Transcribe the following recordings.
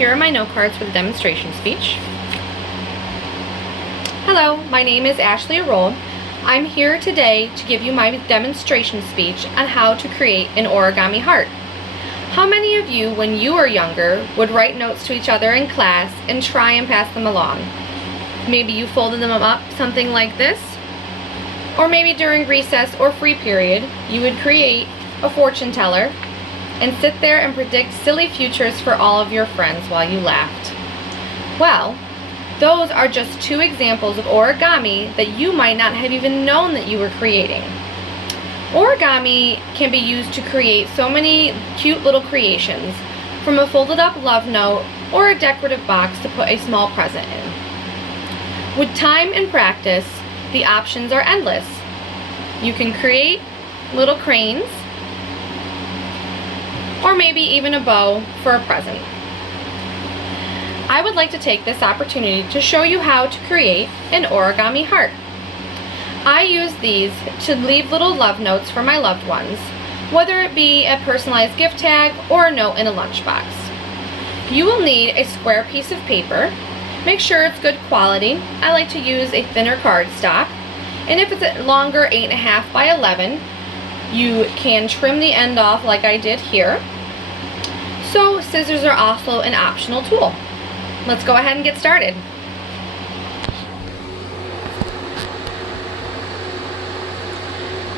here are my note cards for the demonstration speech. Hello, my name is Ashley Arold. I'm here today to give you my demonstration speech on how to create an origami heart. How many of you, when you were younger, would write notes to each other in class and try and pass them along? Maybe you folded them up something like this, or maybe during recess or free period, you would create a fortune teller and sit there and predict silly futures for all of your friends while you laughed. Well, those are just two examples of origami that you might not have even known that you were creating. Origami can be used to create so many cute little creations, from a folded up love note or a decorative box to put a small present in. With time and practice, the options are endless. You can create little cranes, or maybe even a bow for a present. I would like to take this opportunity to show you how to create an origami heart. I use these to leave little love notes for my loved ones, whether it be a personalized gift tag or a note in a lunchbox. You will need a square piece of paper. Make sure it's good quality. I like to use a thinner cardstock, and if it's a longer 8.5 by 11, you can trim the end off like I did here. So scissors are also an optional tool. Let's go ahead and get started.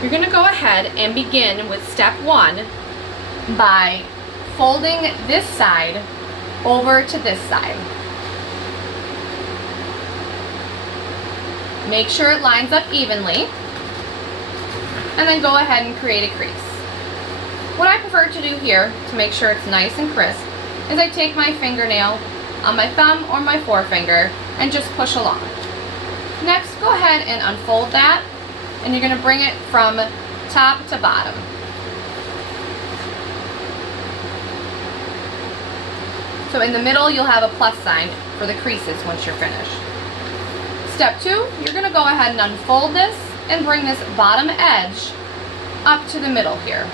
You're going to go ahead and begin with step 1 by folding this side over to this side. Make sure it lines up evenly, and then go ahead and create a crease. What I prefer to do here, to make sure it's nice and crisp, is I take my fingernail on my thumb or my forefinger and just push along. Next, go ahead and unfold that, and you're going to bring it from top to bottom. So in the middle, you'll have a plus sign for the creases once you're finished. Step 2, you're going to go ahead and unfold this and bring this bottom edge up to the middle here.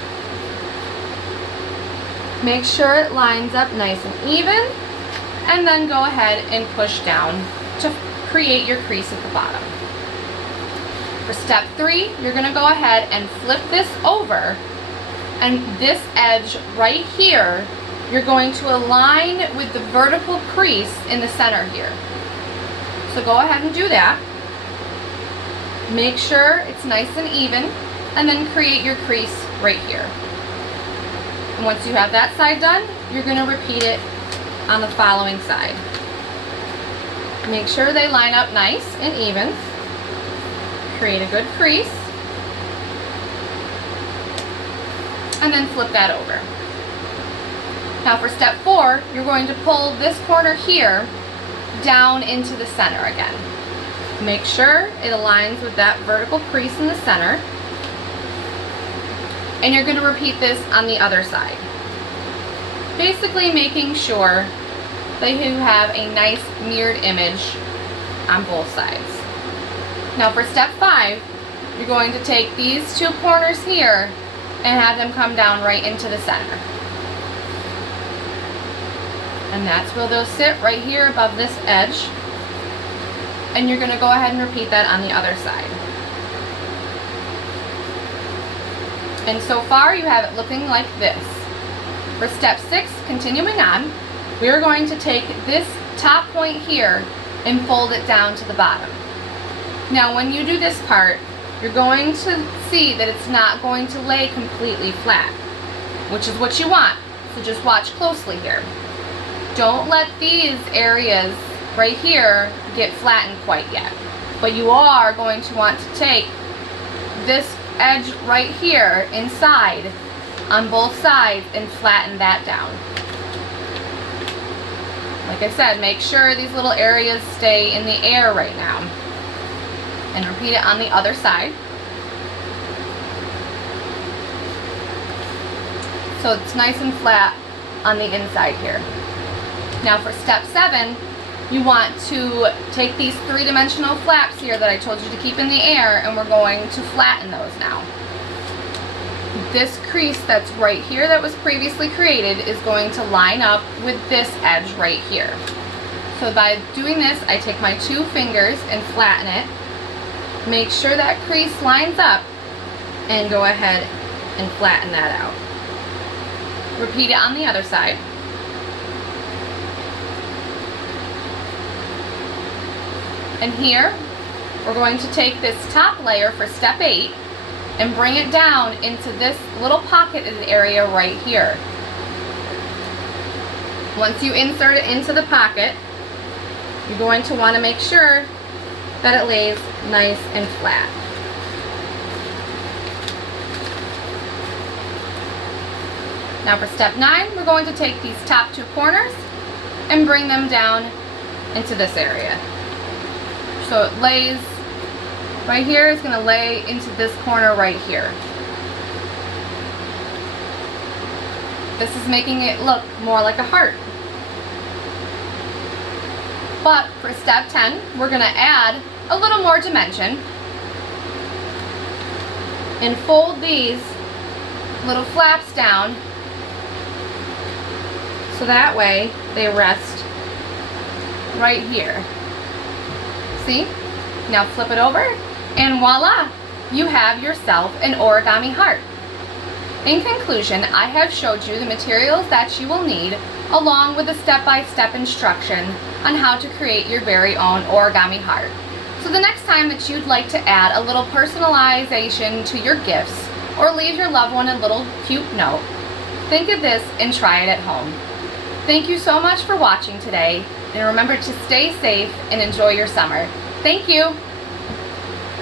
Make sure it lines up nice and even, and then go ahead and push down to create your crease at the bottom. For step 3, you're going to go ahead and flip this over, and this edge right here, you're going to align with the vertical crease in the center here. So go ahead and do that. Make sure it's nice and even, and then create your crease right here. And once you have that side done, you're going to repeat it on the following side. Make sure they line up nice and even. Create a good crease, and then flip that over. Now for step 4, you're going to pull this corner here down into the center again. Make sure it aligns with that vertical crease in the center, and you're going to repeat this on the other side. Basically making sure that you have a nice mirrored image on both sides. Now for step 5, you're going to take these two corners here and have them come down right into the center. And that's where they'll sit, right here above this edge. And you're going to go ahead and repeat that on the other side. And so far you have it looking like this. For step 6, continuing on, we are going to take this top point here and fold it down to the bottom. Now when you do this part, you're going to see that it's not going to lay completely flat, which is what you want. So just watch closely here. Don't let these areas right here get flattened quite yet. But you are going to want to take this edge right here inside on both sides and flatten that down. Like I said, make sure these little areas stay in the air right now. And repeat it on the other side. So it's nice and flat on the inside here. Now for step 7, you want to take these 3-dimensional flaps here that I told you to keep in the air, and we're going to flatten those now. this crease that's right here that was previously created is going to line up with this edge right here. So by doing this, I take my 2 fingers and flatten it, make sure that crease lines up, and go ahead and flatten that out. Repeat it on the other side. And here, we're going to take this top layer for step 8 and bring it down into this little pocketed area right here. Once you insert it into the pocket, you're going to want to make sure that it lays nice and flat. Now for step 9, we're going to take these top 2 corners and bring them down into this area. So it lays right here, is going to lay into this corner right here. This is making it look more like a heart. But for step 10, we're going to add a little more dimension and fold these little flaps down so that way they rest right here. See? Now flip it over and voila! You have yourself an origami heart. In conclusion, I have showed you the materials that you will need along with a step-by-step instruction on how to create your very own origami heart. So the next time that you'd like to add a little personalization to your gifts or leave your loved one a little cute note, think of this and try it at home. Thank you so much for watching today, and remember to stay safe and enjoy your summer. Thank you!